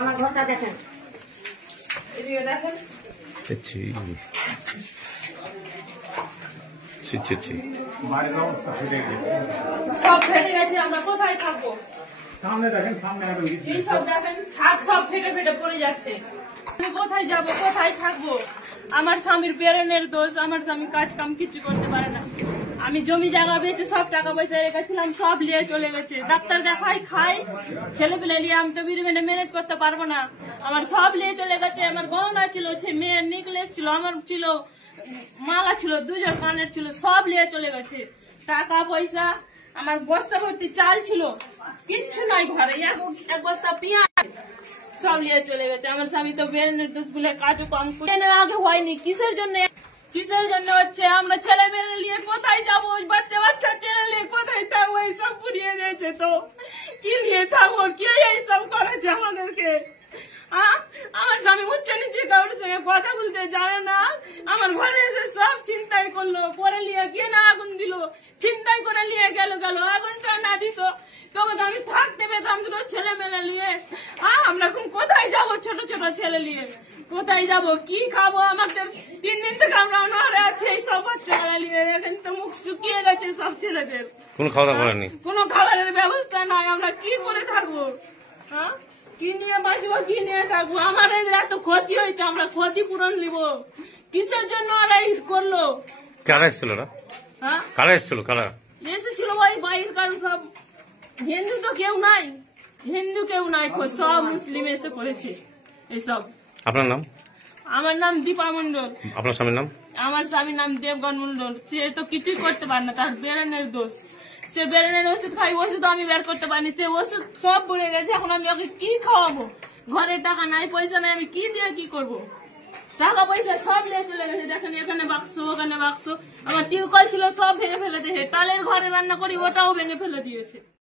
আমার ঘরটা দেখেন, সব ফেটে গেছে। আমরা কোথায় থাকবো? সামনে দেখেন, সামনে এই সব দেখেন, ছাদ সব ফেটে ফেটে পড়ে যাচ্ছে। আমি কোথায় যাব, কোথায় থাকবো? আমার স্বামীর ব্রেনের দোষ। আমার স্বামী কাজ কাম কিছু করতে পারে না। আমি জমি জায়গা বেচে সব টাকা পয়সা রেখেছিলাম, সব নিয়ে চলে গেছে। ডাক্তার দেখাই খাই, ছেলে পেলে নিয়ে আমি তো বিড়ি ম্যানেজ করতে পারবো না। আমার সব নিয়ে চলে গেছে। আমার গহনা ছিল, মেয়ের নেকলেস ছিল, আমার ছিল মালা ছিল, 2 জোড় কানের ছিল, সব নিয়ে চলে গেছে। টাকা পয়সা, আমার বস্তা ভর্তি চাল ছিল, কিচ্ছু নাই ঘরে। এক বস্তা পেঁয়াজ সব নিয়ে চলে গেছে। আমার স্বামী তো বেরোনের দোষ বলে কাজও কম করে আগে হয়নি। কিসের জন্য হচ্ছে? আমরা ছেলে মেয়ে নিয়ে কোথায় যাবো? বাচ্চা বাচ্চা ছেলে নিয়ে কোথায় থাকবো? এইসব পুড়িয়ে দিয়েছে। তো কি নিয়ে থাকবো? কে এইসব করেছে আমাদেরকে? আমার স্বামী উচ্চ নিচে কাউরের সঙ্গে কথা বলতে জানে না। আমার ঘরে এসে সব চিন্তাই করলো, পরে নিয়ে গিয়ে না আগুন দিল, চিন্তাই করে নিয়ে গেল। আগুনটা না দিত তখন আমি থাকতে পেতাম দুটো ছেলে মেলে নিয়ে। আমরা এখন কোথায় যাবো? ছোট ছোট ছেলে নিয়ে কোথায় যাবো? কি খাবো? আমাদের 3 দিন থেকে আমরা অনাহারে আছি। এই সব বাচ্চারা নিয়ে এখন তো মুখ শুকিয়ে গেছে সব ছেলেদের। কোনো খাওয়া দাওয়া করেনি, কোনো খাবারের ব্যবস্থা নাই। আমরা কি করে থাকবো? কি নিয়ে বাঁচবো, কি নিয়ে থাকবো? আমার এত ক্ষতি হয়েছে, আমরা ক্ষতিপূরণ নিব। কিসের জন্য ওরা করলো? কারা এসেছিল? কারা এসেছিল? কারা এসেছিল? ওই বাইরের কারণ সব। হিন্দু তো কেউ নাই, সব মুসলিম এসে করেছে এইসব। আপনার নাম? আমার নাম দীপা মন্ডল। আপনার স্বামীর নাম? আমার স্বামীর নাম দেবগণ মন্ডল। সে তো কিছুই করতে পারে না, তার বেরেনের দোষ। সে বেরেনের ওষুধ খাই, ওষুধ আমি বের করতে পারিনি। সে ওষুধ সব বলে গেছে। এখন আমি ওকে কি খাওয়াবো? ঘরে টাকা নাই, পয়সা নাই, আমি কি দিয়ে কি করবো? টাকা পয়সা সব নিয়ে চলে গেছে। দেখেন, এখানে বাক্স, ওখানে বাক্স। আমার টিউবকল ছিল, সব ভেঙে ফেলে দিয়েছে। টালের ঘরে রান্না করি, ওটাও ভেঙে ফেলে দিয়েছে।